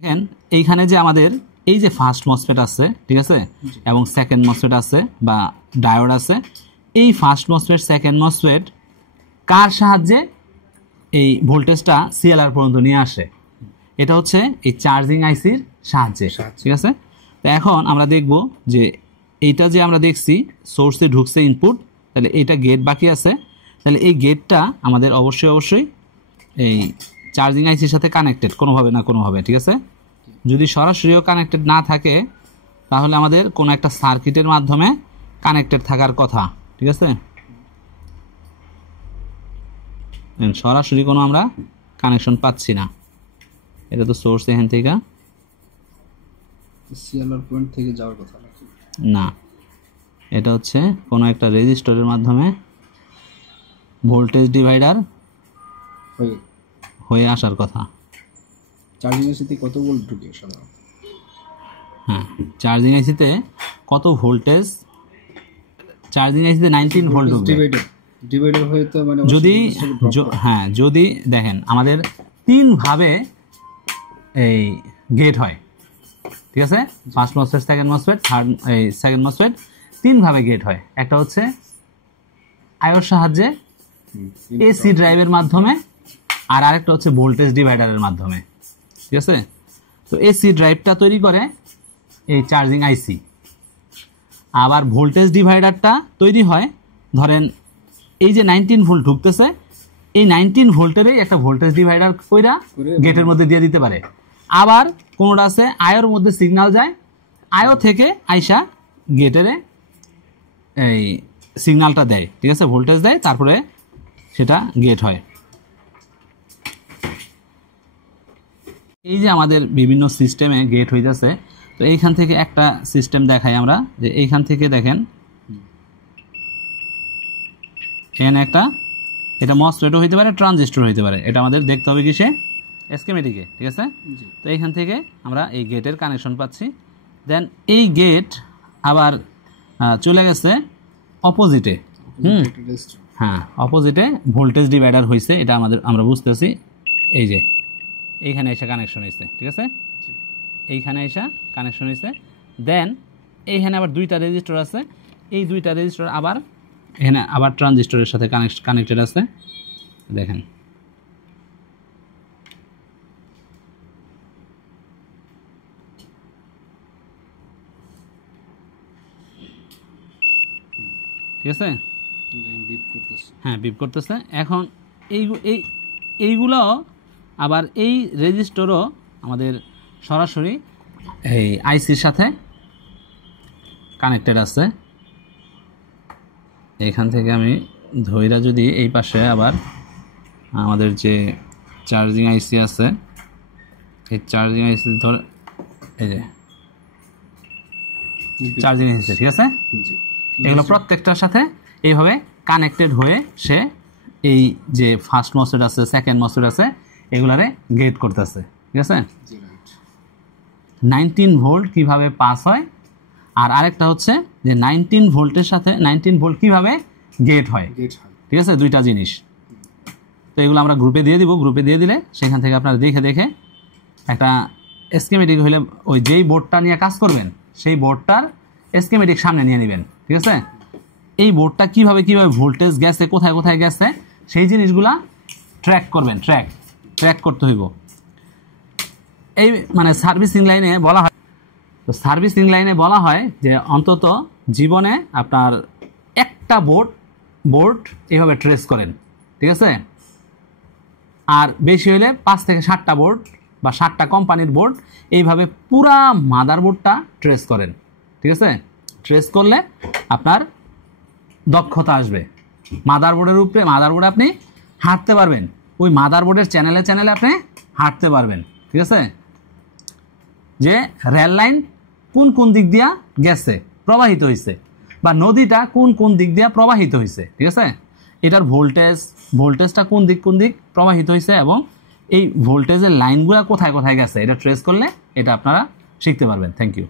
দেখেন এইখানে যে আমাদের এই যে ফার্স্ট মসফেট আছে, ঠিক আছে, এবং সেকেন্ড মসফেট আছে বা ডায়োড আছে। এই ফার্স্ট মসফেট সেকেন্ড মসফেট কার সাহায্যে এই ভোল্টেজটা সিএলআর পর্যন্ত নিয়ে আসে? এটা হচ্ছে এই চার্জিং আইসির সাহায্যে, ঠিক আছে। তো এখন আমরা দেখব যে এইটা যে আমরা দেখছি সোর্সে ঢুকছে ইনপুট, তাহলে এইটা গেট বাকি আছে, তাহলে এই গেটটা আমাদের অবশ্যই এই চার্জিং আইসির সাথে কানেক্টেড কোনোভাবে না কোনোভাবে, ঠিক আছে। যদি সরাসরিও কানেক্টেড না থাকে তাহলে আমাদের কোনো একটা সার্কিটের মাধ্যমে কানেক্টেড থাকার কথা, ঠিক আছে। সরাসরি কোনো আমরা কানেকশন পাচ্ছি না, এটা তো সোর্স এখান থেকে সিএলআর পয়েন্ট থেকে যাওয়ার কথা না, এটা হচ্ছে কোনো একটা রেজিস্টরের মাধ্যমে ভোল্টেজ ডিভাইডার হয়ে আসার কথা। চার্জিং আইসিতে কত ভোল্ট ঢুকে সাধারণত? হ্যাঁ, চার্জিং আইসিতে কত ভোল্টেজ? চার্জিং আইসিতে 19 ভোল্ট ঢুকবে। ডিভাইডার হয়তো মানে যদি হ্যাঁ, যদি দেখেন আমাদের তিন ভাবে এই গেট হয়, ঠিক আছে। First MOSFET, second MOSFET, third এই সেকেন্ড মসফেট, তিন ভাবে গেট হয়। একটা হচ্ছে আয়োর সাহায্যে এসি ড্রাইভের মাধ্যমে, আর আরেকটা হচ্ছে ভোল্টেজ ডিভাইডারের মাধ্যমে, ঠিক আছে। তো এসি ড্রাইভটা তৈরি করে এই চার্জিং আইসি, আবার ভোল্টেজ ডিভাইডারটা তৈরি হয় ধরেন এই যে 19 ভোল্ট ঢুকতেছে, এই 19 ভোল্টেরই একটা ভোল্টেজ ডিভাইডার কইরা গেটের মধ্যে দিয়ে দিতে পারে। আবার কোনোটা আছে আয়োর মধ্যে সিগন্যাল যায়, আয়ো থেকে আইসা গেটের এই সিগন্যালটা দেয়, ঠিক আছে, ভোল্টেজ দেয়, তারপরে সেটা গেট হয়। এই যে আমাদের বিভিন্ন সিস্টেমে গেট হইতেছে, তো এইখান থেকে একটা সিস্টেম দেখাই আমরা, যে এইখান থেকে দেখেন এখানে একটা, এটা মসফেটও হইতে পারে, ট্রানজিস্টর হইতে পারে, এটা আমাদের দেখতে হবে কিসে? স্কিমেটিকে, ঠিক আছে। তো এইখান থেকে আমরা এই গেটের কানেকশন পাচ্ছি। দেন এই গেট আবার চলে গেছে অপোজিটে, হ্যাঁ, অপোজিটে ভোল্টেজ ডিভাইডার হয়েছে, এটা আমরা বুঝতেছি। এই যে এইখানে এসে কানেকশন হয়েছে, ঠিক আছে, এইখানে এসে কানেকশন হয়েছে। দেন এইখানে আবার দুইটা রেজিস্টর আছে, এই দুইটা রেজিস্টর আবার এখানে আবার ট্রানজিস্টরের সাথে কানেক্টেড আছে, দেখেন। ঠিক আছে, হ্যাঁ, বিপ করতেছে। এখন এইগুলো আবার এই রেজিস্টরও আমাদের সরাসরি এই আইসির সাথে কানেক্টেড আছে। এখান থেকে আমি ধইরা যদি এই পাশে আবার আমাদের যে চার্জিং আইসি আছে, এই চার্জিং আইসি ধরে এই যে চার্জিং আইসি, ঠিক আছে, এগুলো প্রত্যেকটার সাথে এইভাবে কানেক্টেড হয়ে সে এই যে ফার্স্ট মসফেট আছে, সেকেন্ড মসফেট আছে, এগুলারে গেট করতেছে, ঠিক আছে। 19 ভোল্ট কিভাবে পাস হয়, আর আরেকটা হচ্ছে যে 19 ভোল্টের সাথে 19 ভোল্ট কিভাবে গেট হয়, ঠিক আছে, দুইটা জিনিস। তো এগুলো আমরা গ্রুপে দিয়ে দিব, গ্রুপে দিয়ে দিলে সেখান থেকে আপনারা দেখে একটা স্কিমেটিক হইলে ওই যেই বোর্ডটা নিয়ে কাজ করবেন সেই বোর্ডটার স্কিমেটিক সামনে নিয়ে নেবেন, ঠিক আছে। এই বোর্ডটা কিভাবে ভোল্টেজ গেছে, কোথায় গেছে, সেই জিনিসগুলা ট্র্যাক করবেন, ট্র্যাক করতে হইব। এই মানে সার্ভিসিং লাইনে বলা হয়, তো সার্ভিসিং লাইনে বলা হয় যে অন্তত জীবনে আপনার একটা বোর্ড এইভাবে ট্রেস করেন, ঠিক আছে। আর বেশি হলে 5 থেকে 7টা বোর্ড বা 7টা কোম্পানির বোর্ড এইভাবে পুরা মাদারবোর্ডটা ট্রেস করেন, ঠিক আছে। ট্রেস করলে আপনার দক্ষতা আসবে, মাদারবোর্ডে আপনি হাঁটতে পারবেন, ওই মাদারবোর্ডের চ্যানেলে আপনি হাঁটতে পারবেন, ঠিক আছে। যে রেল লাইন কোন দিক দিয়া গেছে, প্রবাহিত হয়েছে, বা নদীটা কোন দিক দিয়া প্রবাহিত হয়েছে, ঠিক আছে, এটার ভোল্টেজটা কোন দিক প্রবাহিত হয়েছে, এবং এই ভোল্টেজের লাইনগুলো কোথায় গেছে, এটা ট্রেস করলে এটা আপনারা শিখতে পারবেন। Thank you.